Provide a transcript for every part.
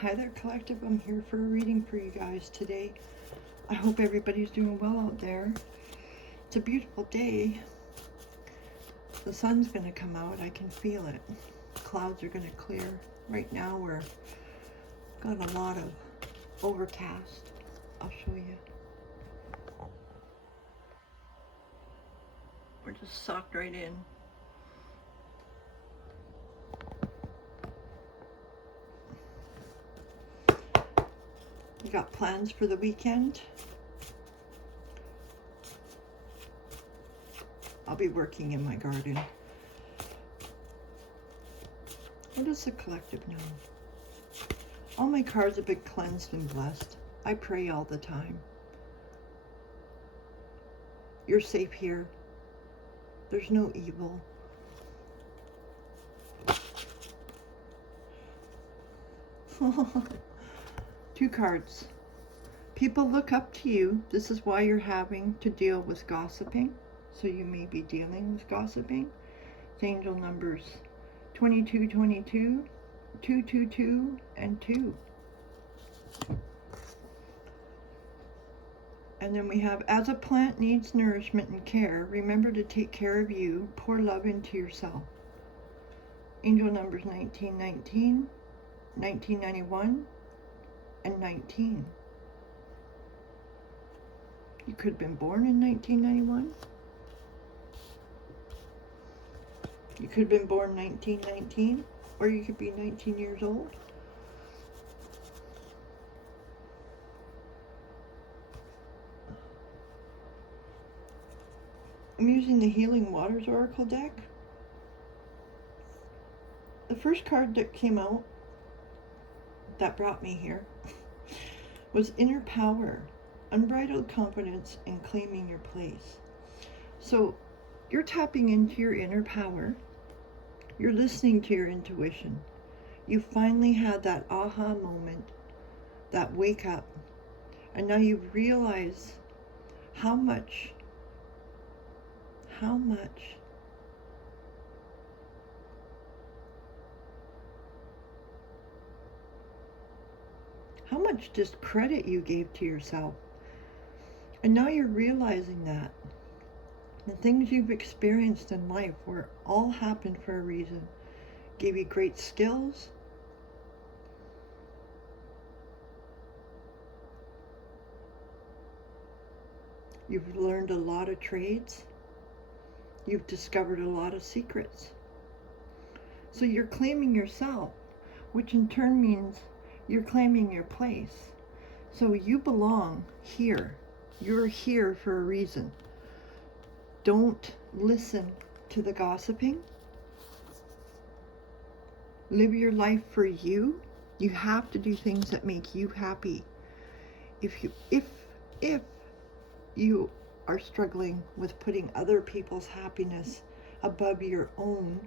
Hi there, Collective. I'm here for a reading for you guys today. I hope everybody's doing well out there. It's a beautiful day. The sun's going to come out. I can feel it. Clouds are going to clear. Right now we're got a lot of overcast. I'll show you. We're just socked right in. You got plans for the weekend? I'll be working in my garden. What does the collective know? All my cards have been cleansed and blessed. I pray all the time. You're safe here. There's no evil. Two cards. People look up to you. This is why you're having to deal with gossiping. So you may be dealing with gossiping. It's angel numbers 2222, 222, and 2. And then we have, as a plant needs nourishment and care, remember to take care of you. Pour love into yourself. Angel numbers 1919, 1991, and 19. You could have been born in 1991. You could have been born 1919, or you could be 19 years old. I'm using the Healing Waters Oracle deck. The first card that came out that brought me here was Inner Power, Unbridled Confidence, and Claiming Your Place. So you're tapping into your inner power. You're listening to your intuition. You finally had that aha moment, that wake up, and now you realize how much discredit you gave to yourself. And now you're realizing that the things you've experienced in life were all happened for a reason. Gave you great skills. You've learned a lot of trades. You've discovered a lot of secrets. So you're claiming yourself, which in turn means you're claiming your place. So you belong here. You're here for a reason. Don't listen to the gossiping. Live your life for you. You have to do things that make you happy. If you are struggling with putting other people's happiness above your own,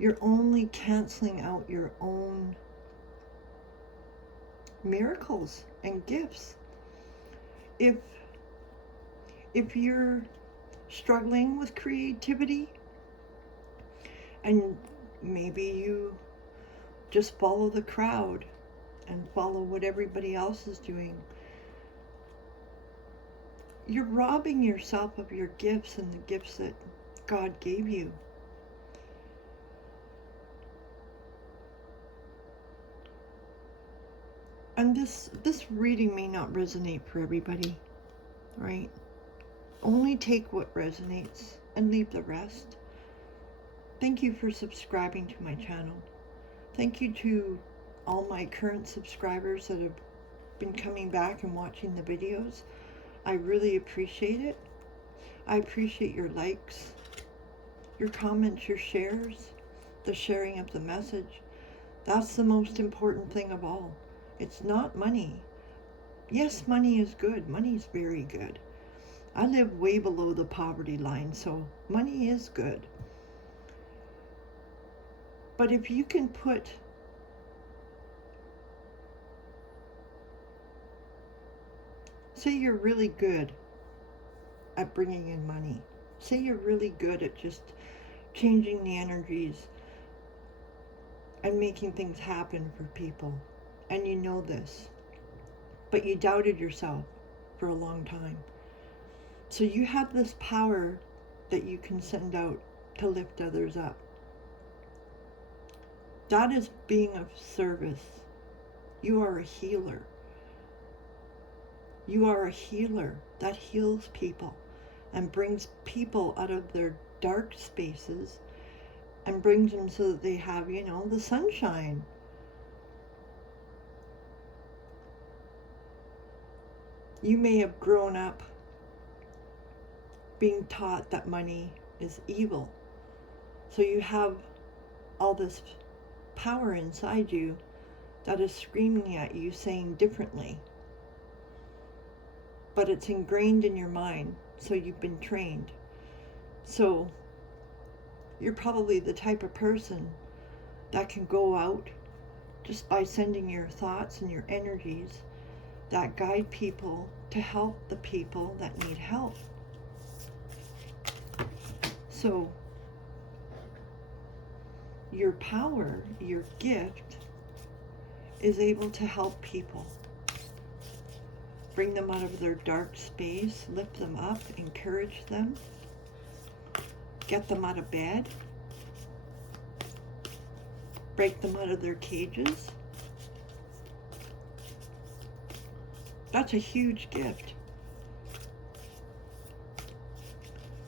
you're only canceling out your own miracles and gifts. If you're struggling with creativity and maybe you just follow the crowd and follow what everybody else is doing, you're robbing yourself of your gifts and the gifts that God gave you. And this reading may not resonate for everybody, right? Only take what resonates and leave the rest. Thank you for subscribing to my channel. Thank you to all my current subscribers that have been coming back and watching the videos. I really appreciate it. I appreciate your likes, your comments, your shares, the sharing of the message. That's the most important thing of all. It's not money. Yes, money is good. Money is very good. I live way below the poverty line, so money is good. But if you can say you're really good at bringing in money. Say you're really good at just changing the energies and making things happen for people. and you know this, but you doubted yourself for a long time. So you have this power that you can send out to lift others up. That is being of service. You are a healer. You are a healer that heals people and brings people out of their dark spaces and brings them so that they have, the sunshine. You may have grown up being taught that money is evil. So you have all this power inside you that is screaming at you, saying differently. But it's ingrained in your mind, so you've been trained. So you're probably the type of person that can go out just by sending your thoughts and your energies that guide people to help the people that need help. So your power, your gift, is able to help people. Bring them out of their dark space, lift them up, encourage them, get them out of bed, break them out of their cages. That's a huge gift.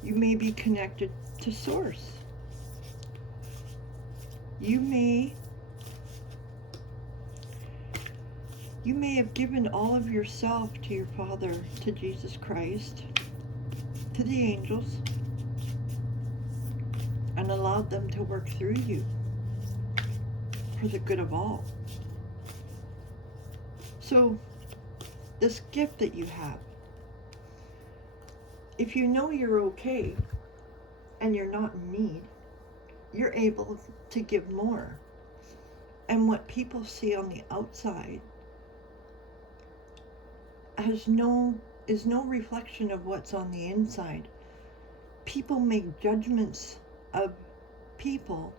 You may be connected to Source. You may have given all of yourself to your Father, to Jesus Christ, to the angels, and allowed them to work through you for the good of all. So, this gift that you have, if you know you're okay and you're not in need, you're able to give more. And what people see on the outside is no reflection of what's on the inside. People make judgments of people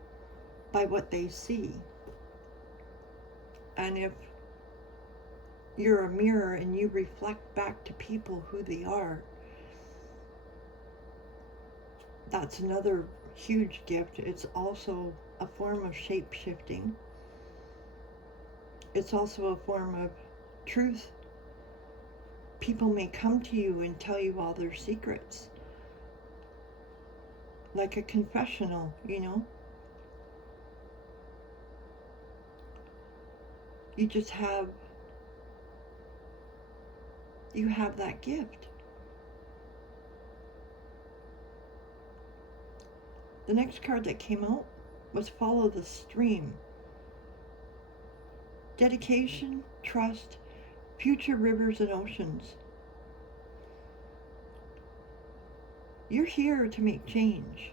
by what they see. And if you're a mirror and you reflect back to people who they are, that's another huge gift. It's also a form of shape-shifting. It's also a form of truth. People may come to you and tell you all their secrets. Like a confessional, You just have that gift. The next card that came out was Follow the Stream. Dedication, trust, future rivers and oceans. You're here to make change.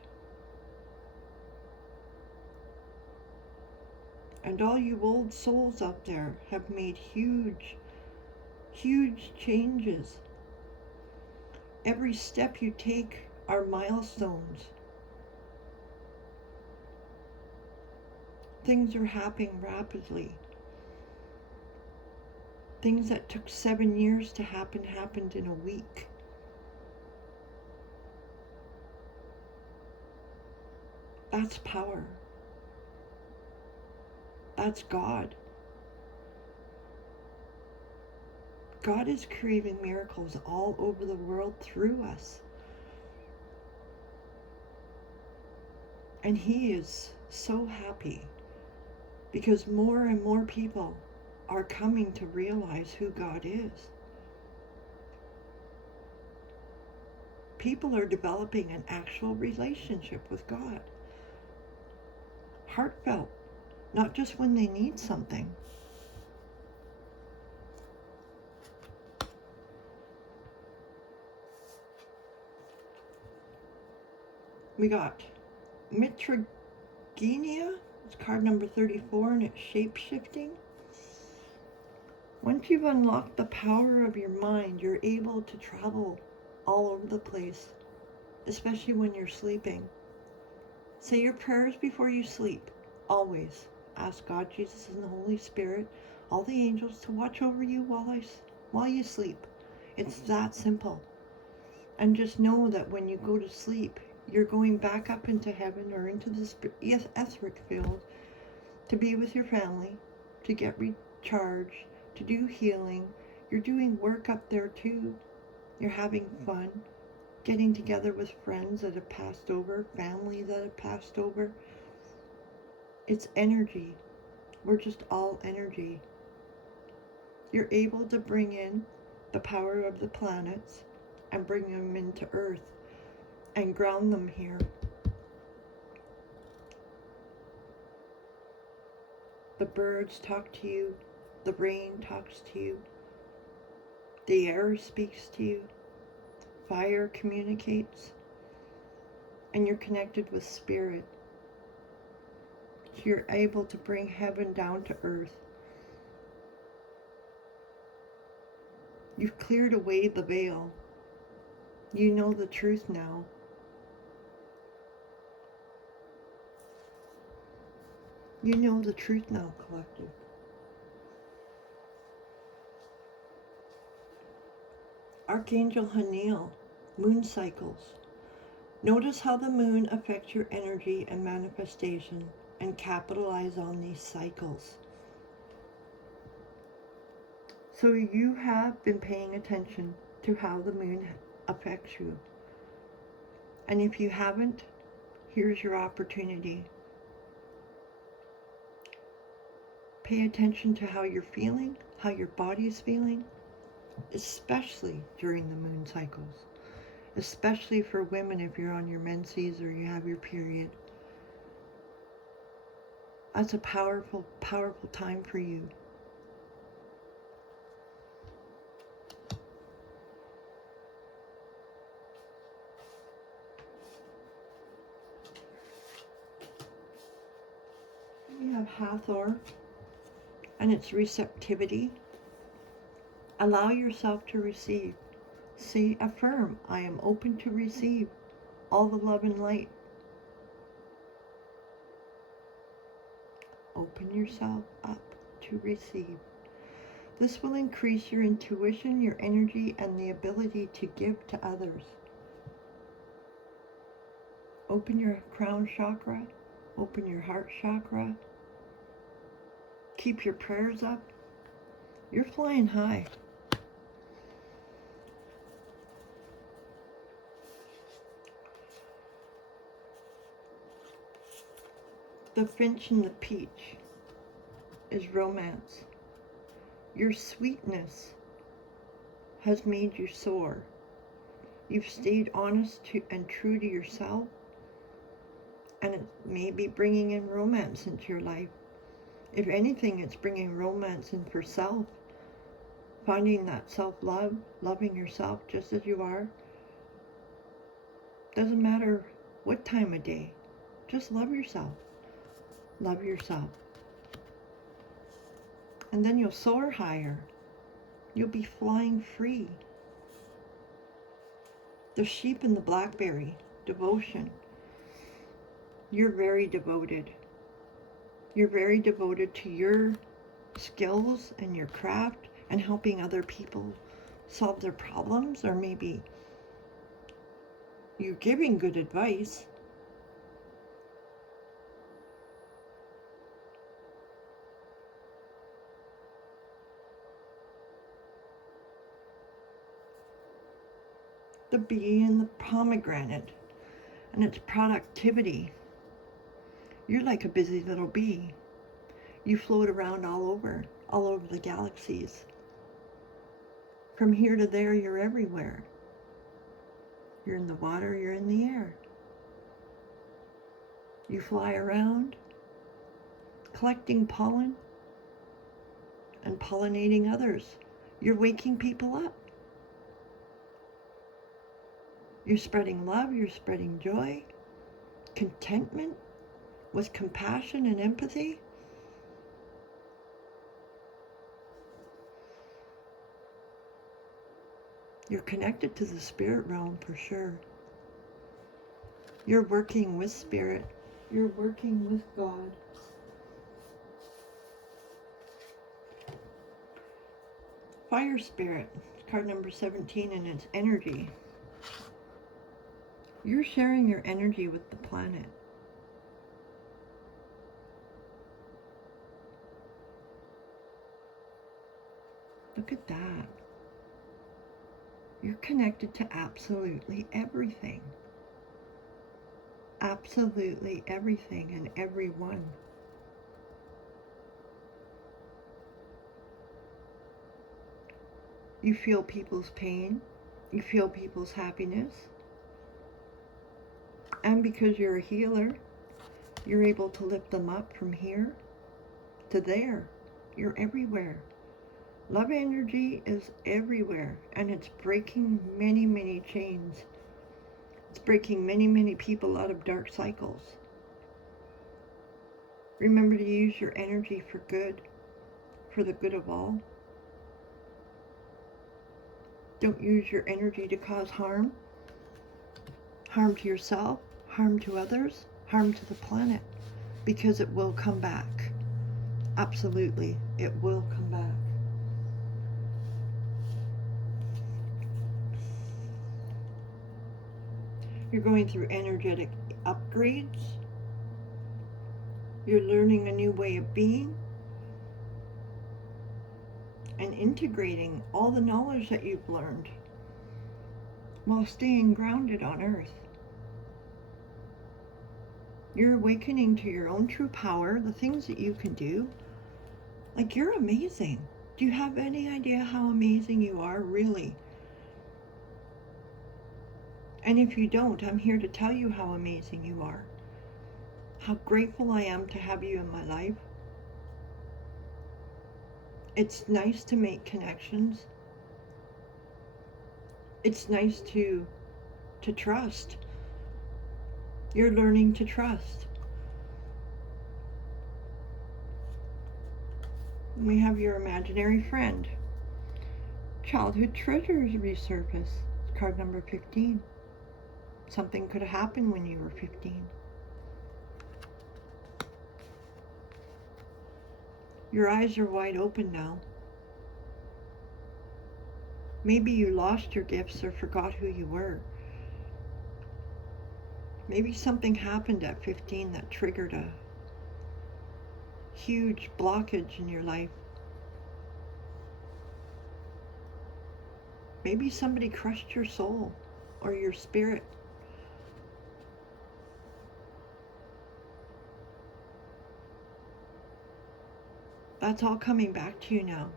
And all you old souls out there have made huge, huge changes. Every step you take are milestones. Things are happening rapidly. Things that took 7 years to happen happened in a week. That's power. That's God. God is creating miracles all over the world through us. And He is so happy because more and more people are coming to realize who God is. People are developing an actual relationship with God. Heartfelt, not just when they need something. We got Mitragenia. It's card number 34 and it's shape-shifting. Once you've unlocked the power of your mind, you're able to travel all over the place, especially when you're sleeping. Say your prayers before you sleep. Always ask God, Jesus, and the Holy Spirit all the angels to watch over you while you sleep. It's that simple. And just know that when you go to sleep, you're going back up into heaven or into the etheric field to be with your family, to get recharged, to do healing. You're doing work up there too. You're having fun, getting together with friends that have passed over, family that have passed over. It's energy. We're just all energy. You're able to bring in the power of the planets and bring them into Earth and ground them here. The birds talk to you. The rain talks to you. The air speaks to you. Fire communicates. And you're connected with spirit. You're able to bring heaven down to earth. You've cleared away the veil. You know the truth now. You know the truth now, collective. Archangel Haniel, moon cycles. Notice how the moon affects your energy and manifestation, and capitalize on these cycles. So you have been paying attention to how the moon affects you. And if you haven't, here's your opportunity. Pay attention to how you're feeling, how your body is feeling, especially during the moon cycles. Especially for women if you're on your menses or you have your period. That's a powerful, powerful time for you. You have Hathor and its receptivity. Allow yourself to receive. Say, affirm, I am open to receive all the love and light. Open yourself up to receive. This will increase your intuition, your energy, and the ability to give to others. Open your crown chakra. Open your heart chakra. Keep your prayers up. You're flying high. The finch and the peach is romance. Your sweetness has made you soar. You've stayed honest and true to yourself, and it may be bringing in romance into your life. If anything, it's bringing romance in for self, finding that self-love, loving yourself just as you are. Doesn't matter what time of day, just love yourself. Love yourself. And then you'll soar higher. You'll be flying free. The sheep and the blackberry, devotion. You're very devoted. You're very devoted to your skills and your craft and helping other people solve their problems, or maybe you're giving good advice. The bee and the pomegranate and its productivity. You're like a busy little bee. You float around all over the galaxies. From here to there, you're everywhere. You're in the water, you're in the air. You fly around, collecting pollen and pollinating others. You're waking people up. You're spreading love, you're spreading joy, contentment with compassion and empathy. You're connected to the spirit realm for sure. You're working with spirit. You're working with God. fire spirit, card number 17, and it's energy. You're sharing your energy with the planet. Look at that. You're connected to absolutely everything. Absolutely everything and everyone. You feel people's pain. You feel people's happiness. And because you're a healer, you're able to lift them up from here to there. You're everywhere. Love energy is everywhere, and it's breaking many, many chains. It's breaking many, many people out of dark cycles. Remember to use your energy for good, for the good of all. Don't use your energy to cause harm. Harm to yourself, harm to others, harm to the planet, because it will come back. Absolutely, it will come back. You're going through energetic upgrades. You're learning a new way of being and integrating all the knowledge that you've learned while staying grounded on Earth. You're awakening to your own true power, the things that you can do. Like, you're amazing. Do you have any idea how amazing you are, really? And if you don't, I'm here to tell you how amazing you are. How grateful I am to have you in my life. It's nice to make connections. It's nice to trust. You're learning to trust. We have your imaginary friend. Childhood treasures resurface. Card number 15. Something could have happened when you were 15. Your eyes are wide open now. Maybe you lost your gifts or forgot who you were. Maybe something happened at 15 that triggered a huge blockage in your life. Maybe somebody crushed your soul or your spirit. That's all coming back to you now.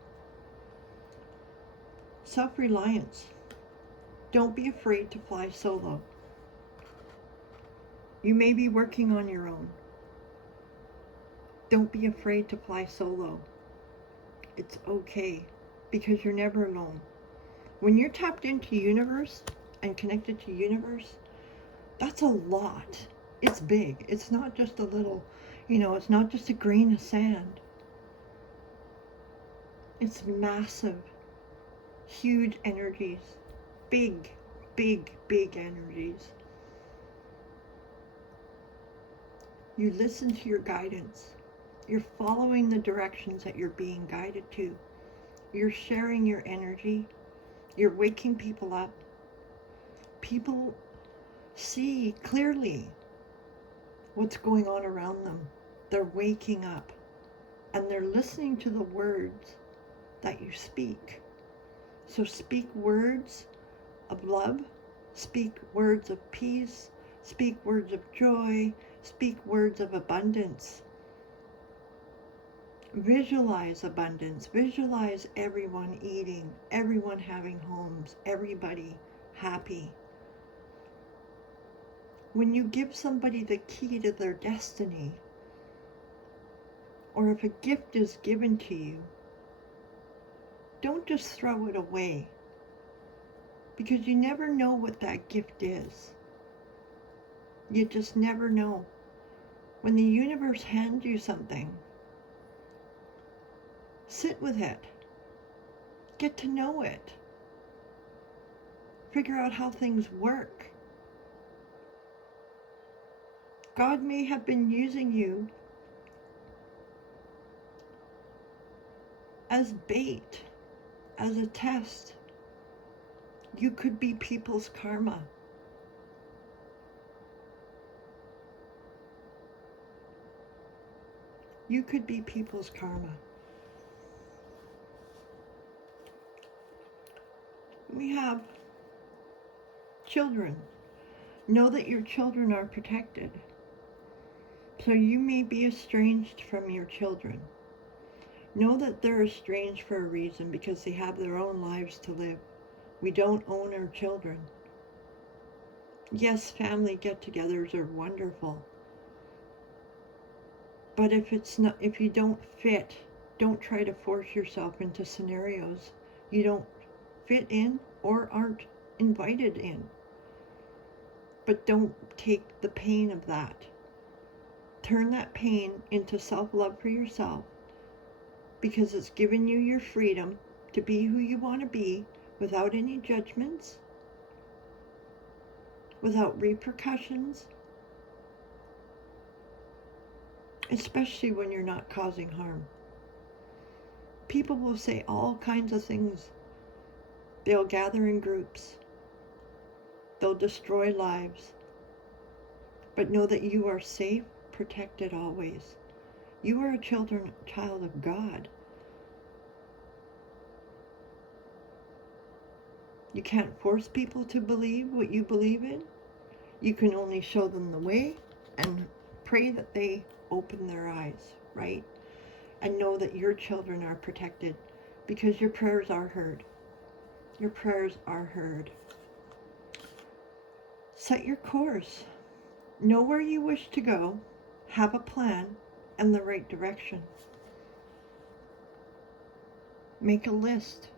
Self-reliance. Don't be afraid to fly solo. You may be working on your own. Don't be afraid to fly solo. It's okay, because you're never alone. When you're tapped into universe and connected to universe, that's a lot. It's big. It's not just a little, it's not just a grain of sand. It's massive, huge energies, big, big, big energies. You listen to your guidance. You're following the directions that you're being guided to. You're sharing your energy. You're waking people up. People see clearly what's going on around them. They're waking up and they're listening to the words that you speak. So speak words of love, speak words of peace, speak words of joy, speak words of abundance. Visualize abundance. Visualize everyone eating, everyone having homes, everybody happy. When you give somebody the key to their destiny, or if a gift is given to you, don't just throw it away, because you never know what that gift is. You just never know. When the universe hands you something, sit with it. Get to know it. Figure out how things work. God may have been using you as bait as a test. You could be people's karma. You could be people's karma. We have children. Know that your children are protected. So you may be estranged from your children. Know that they're estranged for a reason, because they have their own lives to live. We don't own our children. Yes, family get-togethers are wonderful. But if you don't fit, don't try to force yourself into scenarios you don't fit in or aren't invited in. But don't take the pain of that. Turn that pain into self-love for yourself, because it's given you your freedom to be who you want to be without any judgments, without repercussions, especially when you're not causing harm. People will say all kinds of things. They'll gather in groups. They'll destroy lives. But know that you are safe, protected always. You are a child of God. You can't force people to believe what you believe in. You can only show them the way and pray that they open their eyes, right? And know that your children are protected, because your prayers are heard. Your prayers are heard. Set your course. Know where you wish to go. Have a plan and the right direction. Make a list.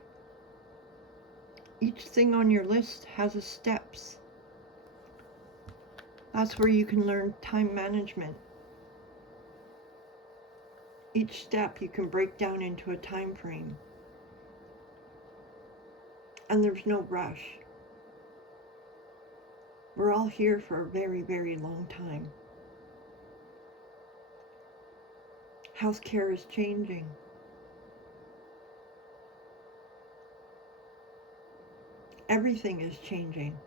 Each thing on your list has a steps. That's where you can learn time management. Each step you can break down into a time frame. And there's no rush. We're all here for a very, very long time. Healthcare is changing. Everything is changing.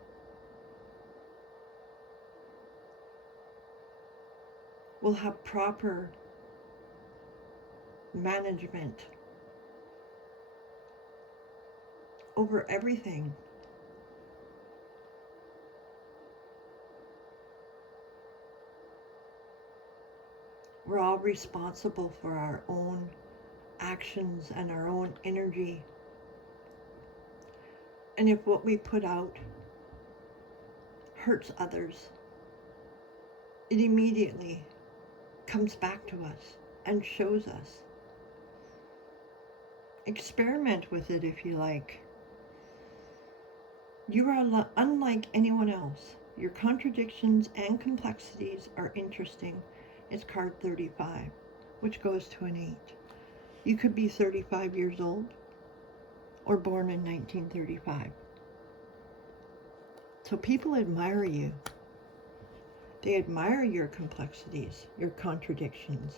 We'll have proper management over everything. We're all responsible for our own actions and our own energy. And if what we put out hurts others, it immediately comes back to us and shows us. Experiment with it if you like. You are unlike anyone else. Your contradictions and complexities are interesting. It's card 35, which goes to an 8. You could be 35 years old or born in 1935. So people admire you. They admire your complexities, your contradictions.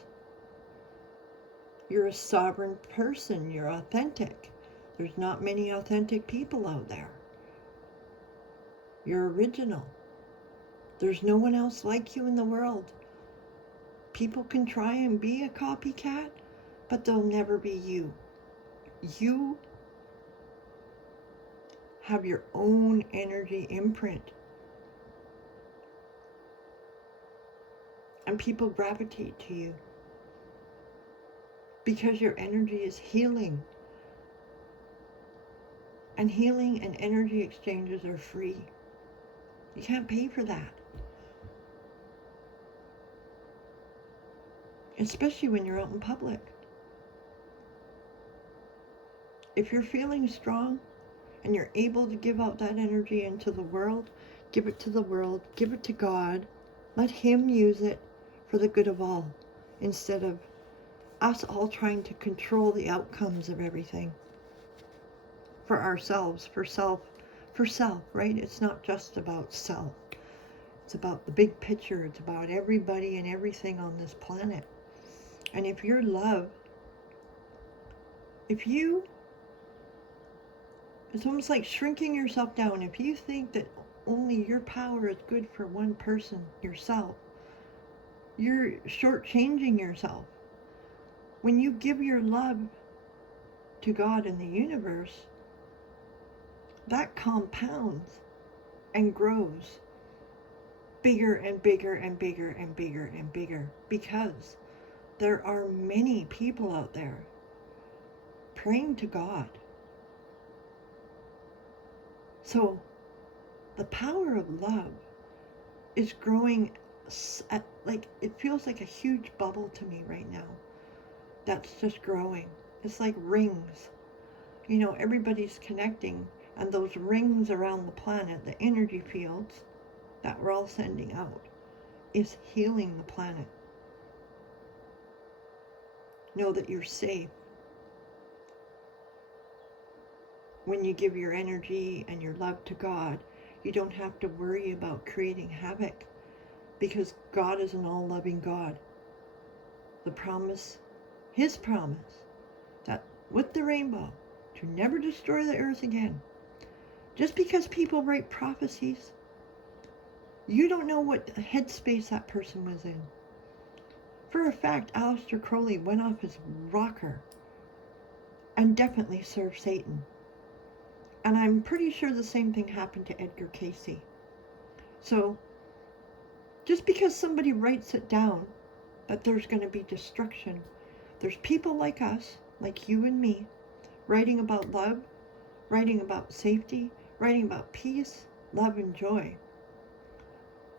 You're a sovereign person. You're authentic. There's not many authentic people out there. You're original. There's no one else like you in the world. People can try and be a copycat, but they'll never be you. You have your own energy imprint. And people gravitate to you because your energy is healing. And healing and energy exchanges are free. You can't pay for that. Especially when you're out in public. If you're feeling strong and you're able to give out that energy into the world, give it to the world, give it to God. Let Him use it for the good of all, instead of us all trying to control the outcomes of everything for ourselves, for self, right? It's not just about self. It's about the big picture. It's about everybody and everything on this planet. And if you're love, if you It's almost like shrinking yourself down. If you think that only your power is good for one person, yourself, you're shortchanging yourself. When you give your love to God and the universe, that compounds and grows bigger and bigger and bigger and bigger and bigger, because there are many people out there praying to God. So the power of love is growing at, like, it feels like a huge bubble to me right now that's just growing. It's like rings. You know, everybody's connecting, and those rings around the planet, the energy fields that we're all sending out, is healing the planet. Know that you're safe. When you give your energy and your love to God, you don't have to worry about creating havoc, because God is an all-loving God. The promise, His promise, that with the rainbow, to never destroy the earth again. Just because people write prophecies, you don't know what headspace that person was in. For a fact, Aleister Crowley went off his rocker and definitely served Satan. And I'm pretty sure the same thing happened to Edgar Cayce. So, just because somebody writes it down, that there's going to be destruction, there's people like us, like you and me, writing about love, writing about safety, writing about peace, love, and joy.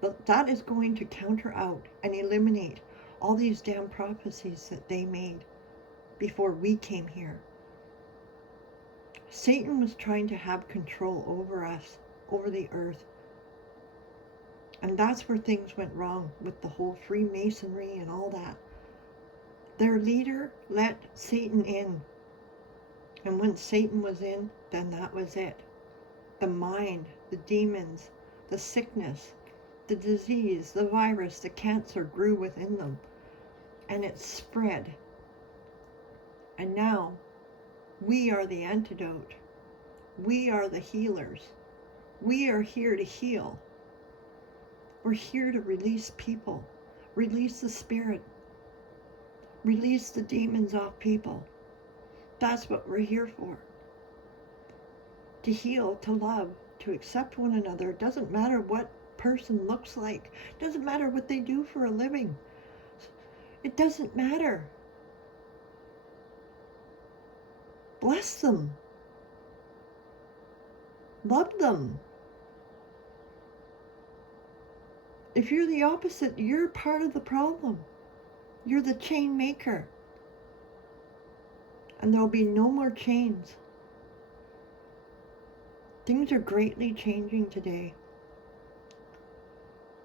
But that is going to counter out and eliminate all these damn prophecies that they made before we came here. Satan was trying to have control over us, over the earth. And that's where things went wrong with the whole Freemasonry and all that. Their leader let Satan in. And when Satan was in, then that was it. The mind, the demons, the sickness, the disease, the virus, the cancer grew within them. And it spread. And now, we are the antidote. We are the healers. We are here to heal. We're here to release people, release the spirit, release the demons off people. That's what we're here for. To heal, to love, to accept one another. It doesn't matter what person looks like. It doesn't matter what they do for a living. It doesn't matter. Bless them. Love them. If you're the opposite, you're part of the problem. You're the chain maker. And there'll be no more chains. Things are greatly changing today.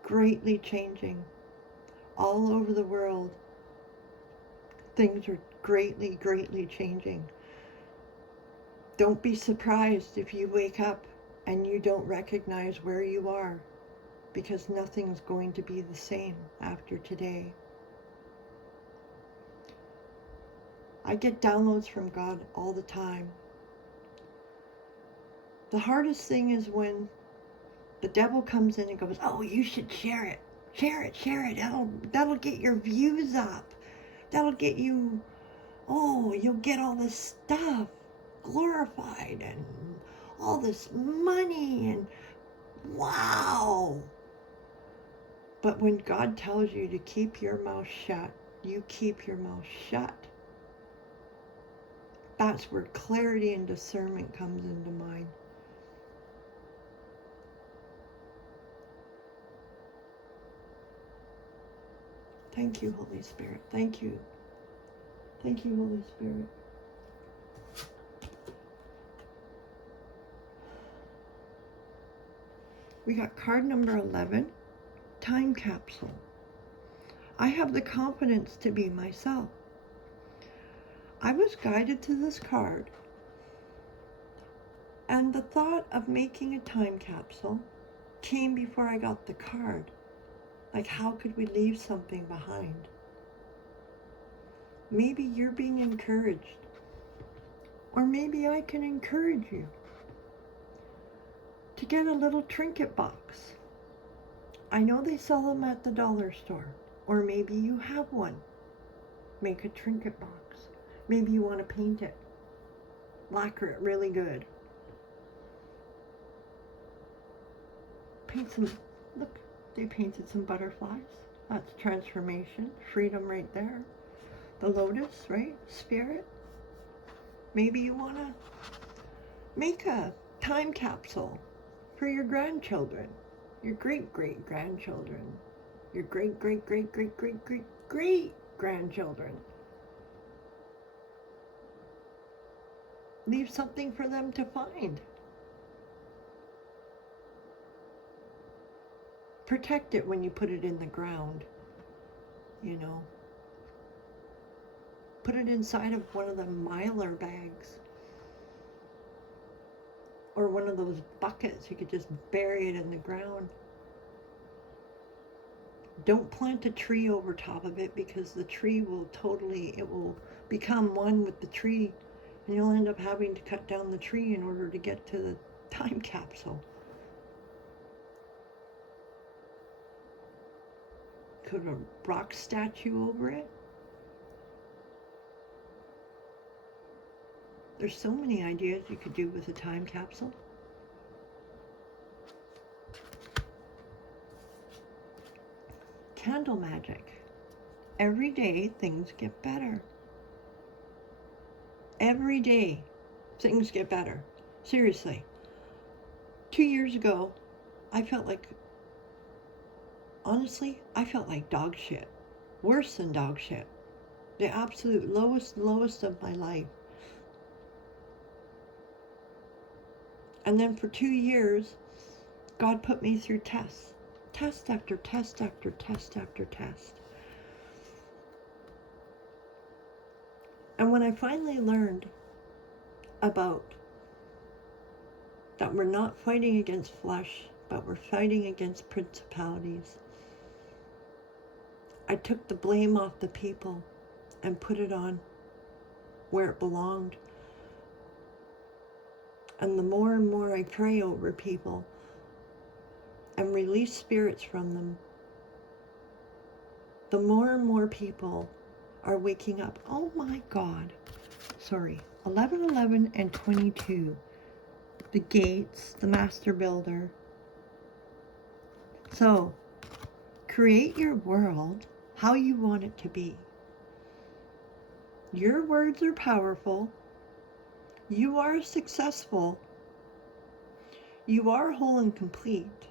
Greatly changing. All over the world, things are greatly, greatly changing. Don't be surprised if you wake up and you don't recognize where you are, because nothing's going to be the same after today. I get downloads from God all the time. The hardest thing is when the devil comes in and goes, oh, you should share it. Share it, share it. That'll get your views up. That'll get you, you'll get all this stuff glorified and all this money and wow. But when God tells you to keep your mouth shut, you keep your mouth shut. That's where clarity and discernment comes into mind. Thank you, Holy Spirit. Thank you. Thank you, Holy Spirit. We got card number 11, time capsule. I have the confidence to be myself. I was guided to this card, and the thought of making a time capsule came before I got the card. Like, how could we leave something behind? Maybe you're being encouraged. Or maybe I can encourage you. to get a little trinket box. I know they sell them at the dollar store, or maybe you have one. Make a trinket box. Maybe you want to paint it, lacquer it really good. Paint some, look, they painted some butterflies. That's transformation, freedom right there. The lotus, right? Spirit. Maybe you want to make a time capsule for your grandchildren, your great-great-grandchildren, your great-great-great-great-great-great-grandchildren. Leave something for them to find. Protect it when you put it in the ground, you know. Put it inside of one of the Mylar bags. Or one of those buckets. You could just bury it in the ground. Don't plant a tree over top of it, because the tree will it will become one with the tree. And you'll end up having to cut down the tree in order to get to the time capsule. Put a rock statue over it. There's so many ideas you could do with a time capsule. Candle magic. Every day things get better. Every day things get better. Seriously. 2 years ago, I felt like dog shit. Worse than dog shit. The absolute lowest of my life. And then for 2 years, God put me through tests. Test after test after test after test. And when I finally learned about that we're not fighting against flesh, but we're fighting against principalities, I took the blame off the people and put it on where it belonged. And the more and more I pray over people and release spirits from them, the more and more people are waking up. Oh my God. Sorry. 11:11 and 22. The gates, the master builder. So, create your world how you want it to be. Your words are powerful. You are successful. You are whole and complete.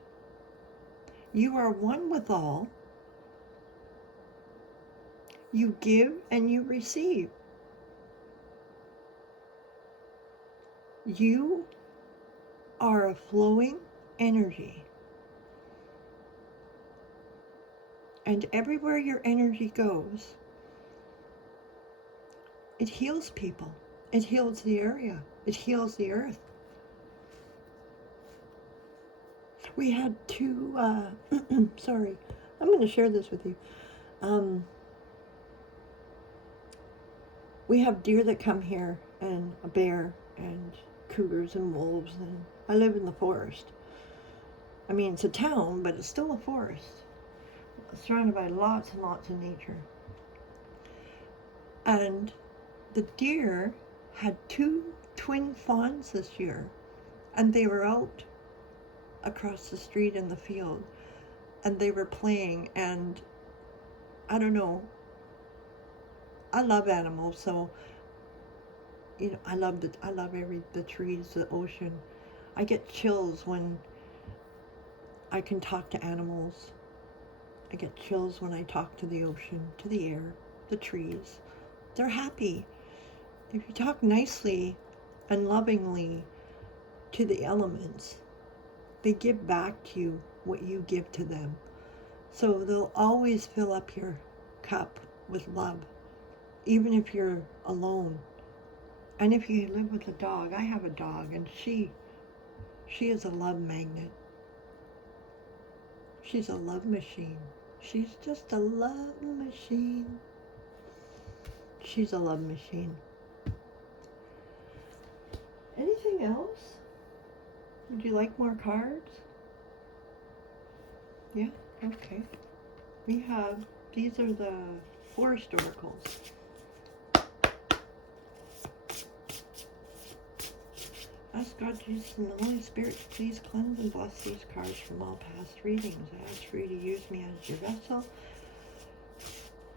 You are one with all. You give and you receive. You are a flowing energy. And everywhere your energy goes, it heals people. It heals the area. It heals the earth. We had two, sorry, I'm going to share this with you. We have deer that come here, and a bear, and cougars and wolves, and I live in the forest. I mean, it's a town, but it's still a forest. It's surrounded by lots and lots of nature. And the deer had 2 twin fawns this year, and they were out across the street in the field, and they were playing, and I don't know, I love animals, so you know, I love the trees, the ocean. I get chills when I can talk to animals. I get chills when I talk to the ocean, to the air, the trees. They're happy. If you talk nicely and lovingly to the elements, they give back to you what you give to them. So they'll always fill up your cup with love, even if you're alone. And if you live with a dog, I have a dog, and she is a love magnet. She's a love machine. She's just a love machine. She's a love machine. Anything else? Would you like more cards? Yeah, okay. We have, these are the Forest Oracles. Ask God, Jesus, and the Holy Spirit to please cleanse and bless these cards from all past readings. I ask for you to use me as your vessel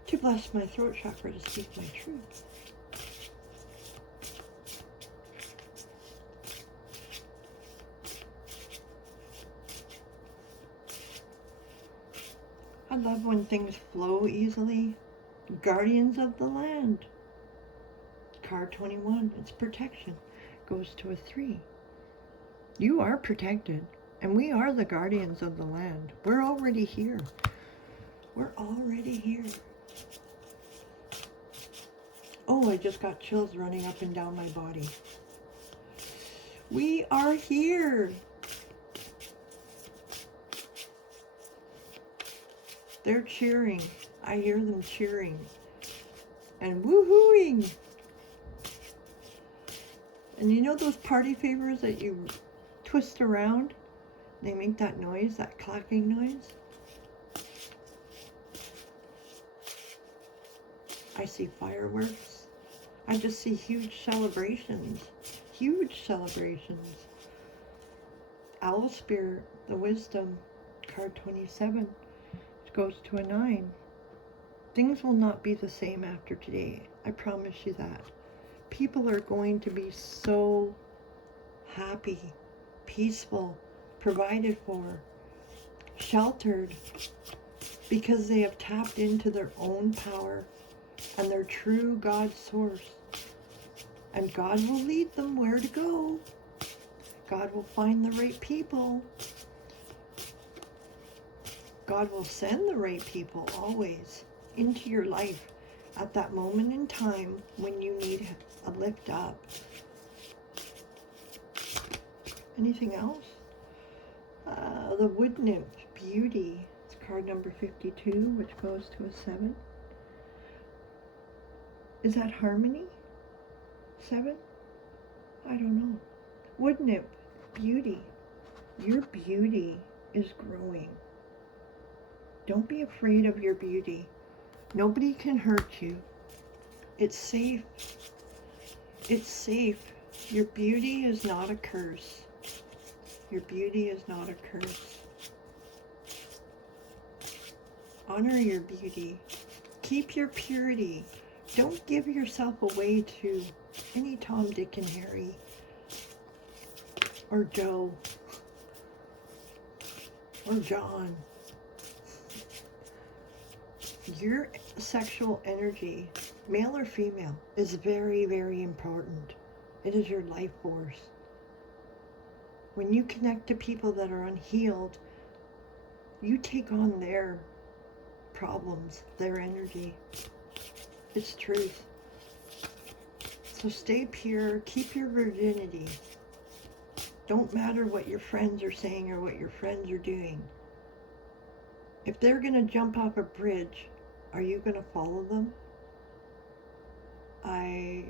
to bless my throat chakra to speak my truth. I love when things flow easily. Guardians of the Land. Card 21, it's protection. Goes to a 3. You are protected, and we are the guardians of the land. We're already here. We're already here. Oh, I just got chills running up and down my body. We are here. They're cheering. I hear them cheering and woohooing. And you know those party favors that you twist around? They make that noise, that clacking noise. I see fireworks. I just see huge celebrations. Huge celebrations. Owl Spirit, the Wisdom, card 27. It goes to a 9. Things will not be the same after today. I promise you that. People are going to be so happy, peaceful, provided for, sheltered, because they have tapped into their own power and their true God source. And God will lead them where to go. God will find the right people. God will send the right people always into your life at that moment in time when you need a lift up. Anything else? The Wood Nymph, Beauty. It's card number 52, which goes to a 7. Is that Harmony? 7? I don't know. Wood Nymph, Beauty. Your beauty is growing. Don't be afraid of your beauty. Nobody can hurt you. It's safe. It's safe. Your beauty is not a curse. Your beauty is not a curse. Honor your beauty. Keep your purity. Don't give yourself away to any Tom, Dick, and Harry, or Joe, or John. Your sexual energy, male or female, is very, very important. It is your life force. When you connect to people that are unhealed, you take on their problems, their energy. It's truth. So stay pure, keep your virginity. Don't matter what your friends are saying or what your friends are doing. If they're going to jump off a bridge, are you going to follow them? I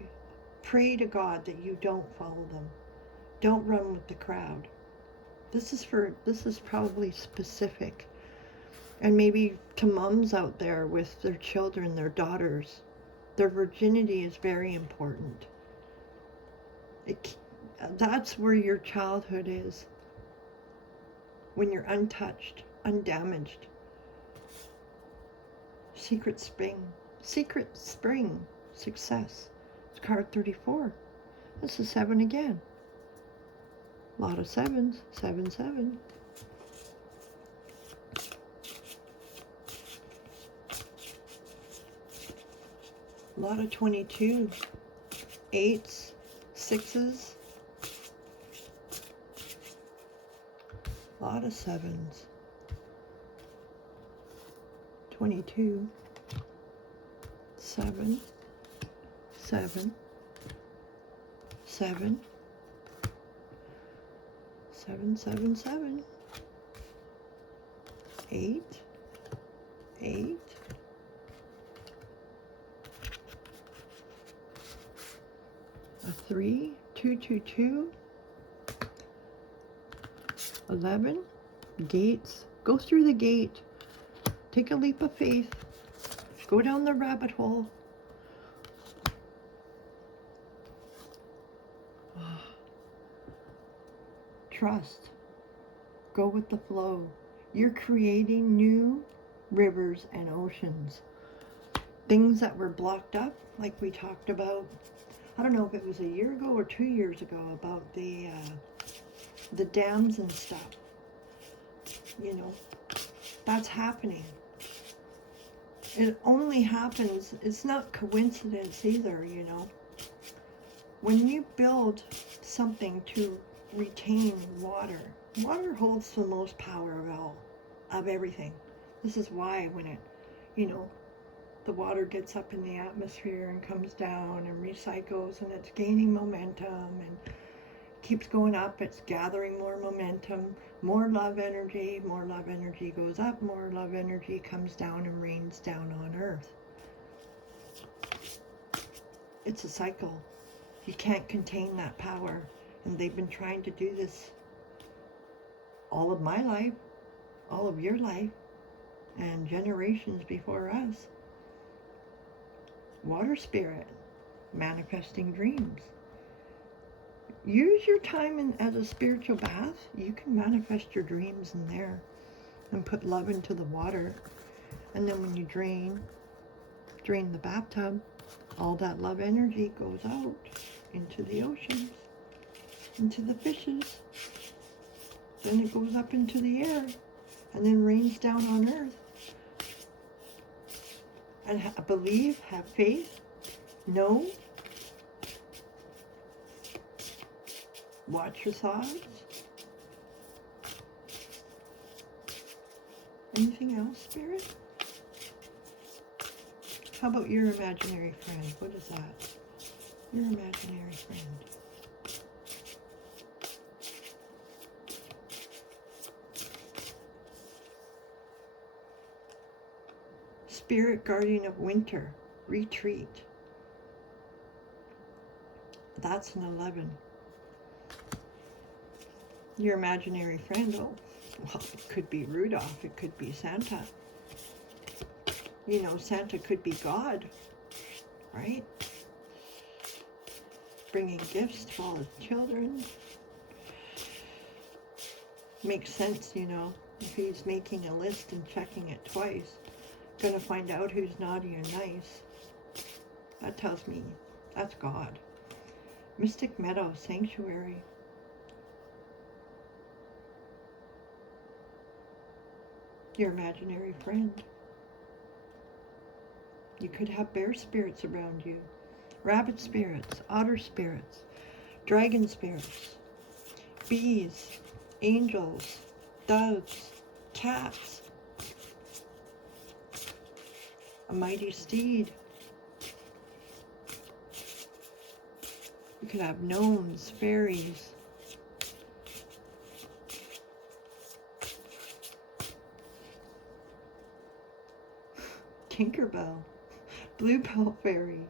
pray to God that you don't follow them. Don't run with the crowd. This is probably specific. And maybe to moms out there with their children, their daughters. Their virginity is very important. That's where your childhood is. When you're untouched, undamaged. Secret Spring, Success. It's card 34. That's a 7 again. A lot of 7s. 7, 7. A lot of 22. 8s. 6s. A lot of 7s. 22. 7. 7. 7. 7, 7, 7. 8. 8. A 3. 2, 2, 2. 11, gates. Go through the gate. Take a leap of faith. Go down the rabbit hole. Trust. Go with the flow. You're creating new rivers and oceans. Things that were blocked up, like we talked about, I don't know if it was a year ago or 2 years ago, about the dams and stuff. You know, that's happening. It only happens, it's not coincidence either, you know. When you build something to retain water, water holds the most power of all, of everything. This is why when it, you know, the water gets up in the atmosphere and comes down and recycles and it's gaining momentum and keeps going up, it's gathering more momentum, more love energy goes up, more love energy comes down and rains down on earth. It's a cycle. You can't contain that power, and they've been trying to do this all of my life, all of your life, and generations before us. Water spirit, manifesting dreams. Use your time as a spiritual bath. You can manifest your dreams in there and put love into the water. And then when you drain the bathtub, all that love energy goes out into the oceans, into the fishes. Then it goes up into the air and then rains down on earth. And believe, have faith, know. Watch your thoughts. Anything else, Spirit? How about your imaginary friend? What is that? Your imaginary friend. Spirit guardian of winter, retreat. That's an 11. Your imaginary friend, oh, well, it could be Rudolph, it could be Santa. You know, Santa could be God, right? Bringing gifts to all his children. Makes sense, you know, if he's making a list and checking it twice, gonna find out who's naughty or nice. That tells me that's God. Mystic Meadow, sanctuary. Your imaginary friend. You could have bear spirits around you, rabbit spirits, otter spirits, dragon spirits, bees, angels, doves, cats, a mighty steed. You could have gnomes, fairies, Tinkerbell, Bluebell fairy.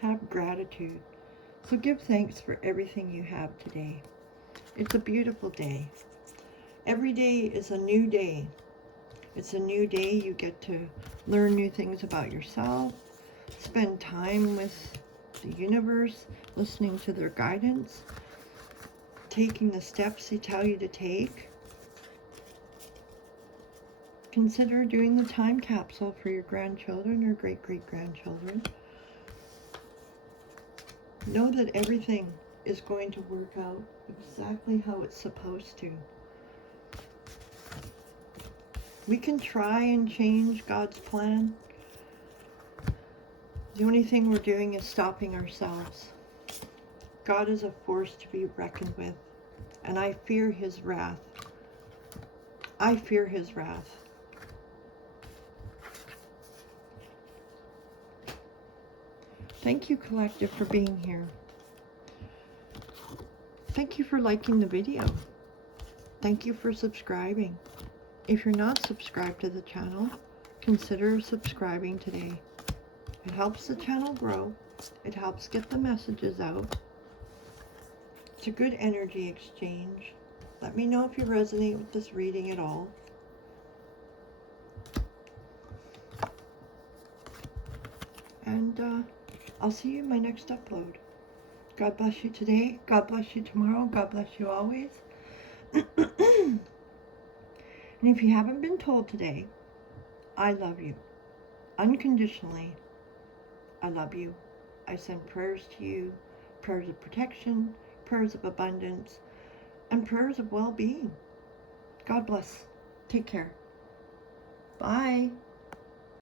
Have gratitude. So give thanks for everything you have today. It's a beautiful day. Every day is a new day. It's a new day. You get to learn new things about yourself, spend time with the universe, listening to their guidance, taking the steps they tell you to take. Consider doing the time capsule for your grandchildren or great-great-grandchildren. Know that everything is going to work out exactly how it's supposed to. We can try and change God's plan. The only thing we're doing is stopping ourselves. God is a force to be reckoned with, and I fear his wrath. I fear his wrath. Thank you, Collective, for being here. Thank you for liking the video. Thank you for subscribing. If you're not subscribed to the channel, consider subscribing today. It helps the channel grow. It helps get the messages out. It's a good energy exchange. Let me know if you resonate with this reading at all. And I'll see you in my next upload. God bless you today. God bless you tomorrow. God bless you always. And if you haven't been told today, I love you. Unconditionally, I love you. I send prayers to you, prayers of protection, prayers of abundance, and prayers of well-being. God bless. Take care. Bye.